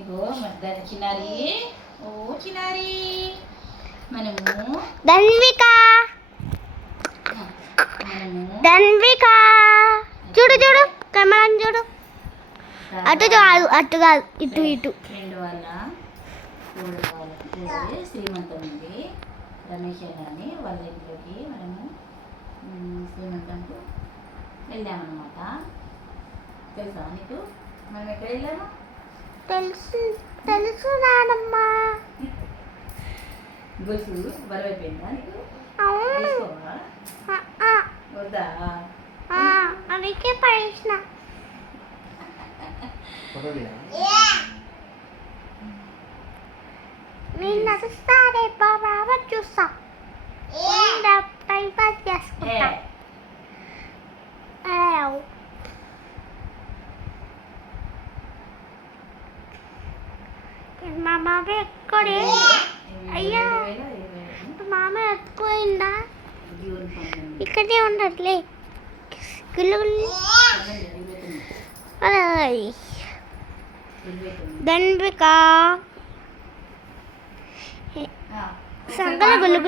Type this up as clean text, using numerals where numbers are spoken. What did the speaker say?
ఇగో మరి దాని చిన్నారి, ఓ చిన్నారి, మనము ధన్విక మనము ధన్విక చూడు చూడు కెమెరా చూడు. అటు కాదు అటు కాదు ఇటు ఇటు. ఫ్రెండ్ వాళ్ళ కూతురి శ్రీమంతం ఉంది. రమేష్ అని వాళ్ళ ఇంట్లోకి మనము శ్రీమంతంకు వెళ్ళామన్నమాట. తెలుసా నీకు మనం ఎక్కడ వెళ్ళాము? తెలుసు తెలుసు నానమ్మ. గొలుసు బరువైపోయిందా నీకు? అవును. తీసుకోవా? వద్దా? అందుకే పడేసిన. నేను నడుస్తానే బాబా చూస్తా. టైం పాస్ చేసుకుంటా. మా మామ ఎక్కడే? అయ్యా మామ ఎత్తుకోయిందా? ఇక్కడే ఉండట్లే. గుళ్ళు ధన్విక సంకల గుళ్ళు